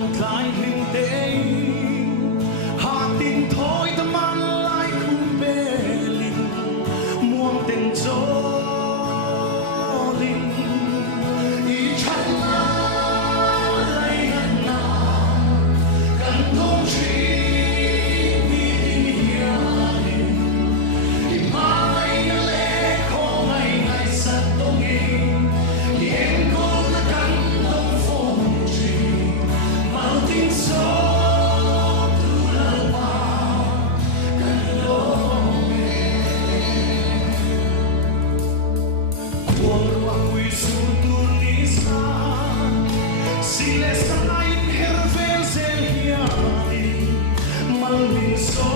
lần lại linh tế hạ tình thôi ta mang lại khung bê linh muông tình gió linh ý chắc lấy ngân nào cần không chỉ mi tình hiền thì mai lẽ khó ngày ngày sắp đông yên thì em có đã cắn đông phong trì mau tin gió tu lơ bao cần lô mê cuồng ruộng quy xuống tu ní xa xin lẽ sáng nay hervel zel hiani mang min gió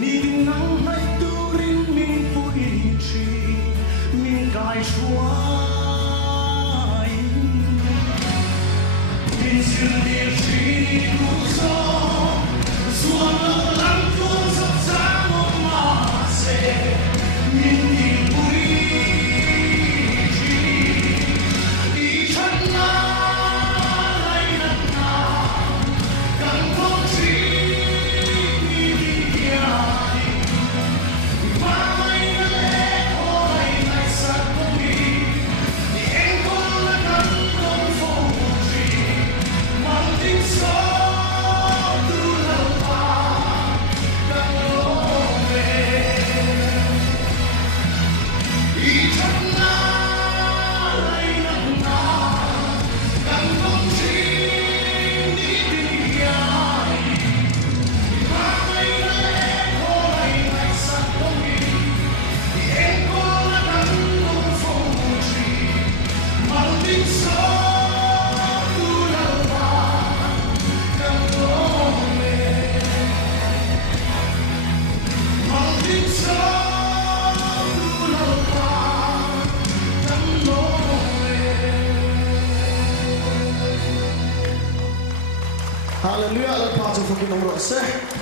Nhìn nắng nay tu rin min bụi trì min cài xuôi min duyên địa chỉ đủ gió xuân lỡ lắng tuôn dập dáng ôm mà sẽ min nhìn bụi trì đi chân na lấy nắng na cần không chỉ Hallelujah, let's pass it for the Lord.